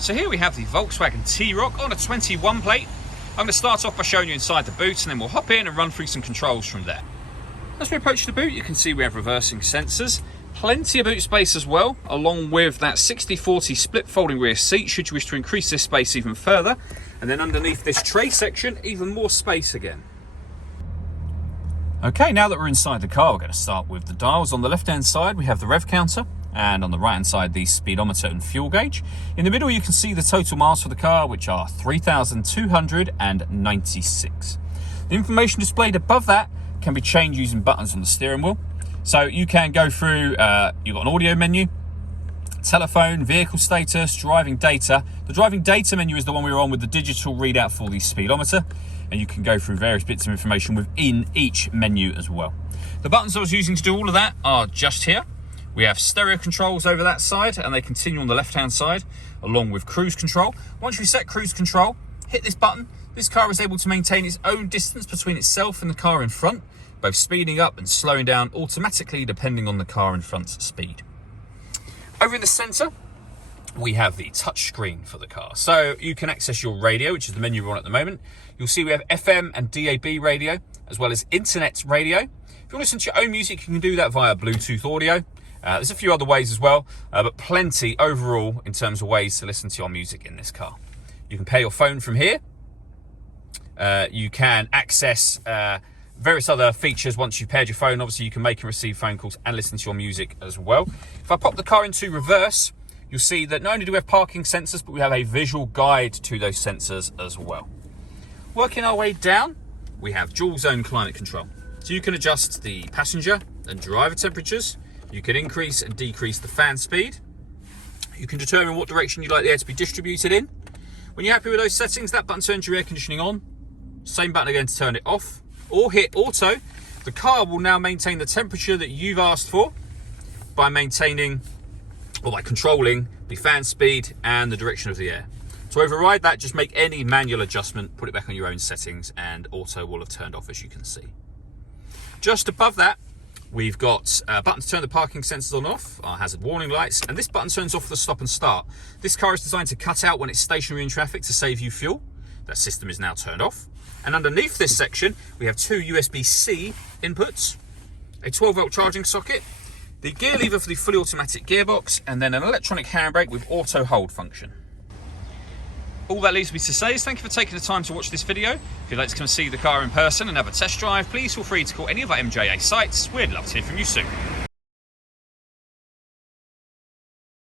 So here we have the Volkswagen T-Roc on a 21 plate. I'm going to start off by showing you inside the boot, and then we'll hop in and run through some controls from there. As we approach the boot, you can see we have reversing sensors, plenty of boot space as well, along with that 60/40 split folding rear seat should you wish to increase this space even further. And then underneath this tray section, even more space again. Okay, now that we're inside the car, we're going to start with the dials. On the left-hand side, we have the Rev Counter, and on the right-hand side, the speedometer and fuel gauge. In the middle, you can see the total miles for the car, which are 3,296. The information displayed above that can be changed using buttons on the steering wheel. So you can go through, you've got an audio menu, telephone, vehicle status, driving data. The driving data menu is the one we were on with the digital readout for the speedometer, and you can go through various bits of information within each menu as well. The buttons I was using to do all of that are just here. We have stereo controls over that side, and they continue on the left-hand side, along with cruise control. Once we set cruise control, hit this button. This car is able to maintain its own distance between itself and the car in front, both speeding up and slowing down automatically depending on the car in front's speed. Over in the center, we have the touch screen for the car. So you can access your radio, which is the menu we're on at the moment. You'll see we have FM and DAB radio, as well as internet radio. If you want to listen to your own music, you can do that via Bluetooth audio. There's a few other ways as well, but plenty overall in terms of ways to listen to your music in this car. You can pair your phone from here. You can access various other features once you've paired your phone. Obviously, you can make and receive phone calls and listen to your music as well. If I pop the car into reverse, you'll see that not only do we have parking sensors, but we have a visual guide to those sensors as well. Working our way down, we have dual zone climate control. So you can adjust the passenger and driver temperatures. You can increase and decrease the fan speed. You can determine what direction you'd like the air to be distributed in. When you're happy with those settings, that button turns your air conditioning on. Same button again to turn it off. Or hit auto. The car will now maintain the temperature that you've asked for by maintaining or by controlling the fan speed and the direction of the air. To override that, just make any manual adjustment, put it back on your own settings, and auto will have turned off, as you can see. Just above that, we've got a button to turn the parking sensors on and off, our hazard warning lights, and this button turns off the stop and start. This car is designed to cut out when it's stationary in traffic to save you fuel. That system is now turned off. And underneath this section, we have two USB-C inputs, a 12-volt charging socket, the gear lever for the fully automatic gearbox, and then an electronic handbrake with auto hold function. All that leaves me to say is thank you for taking the time to watch this video. If you'd like to come see the car in person and have a test drive, please feel free to call any of our MJA sites. We'd love to hear from you soon.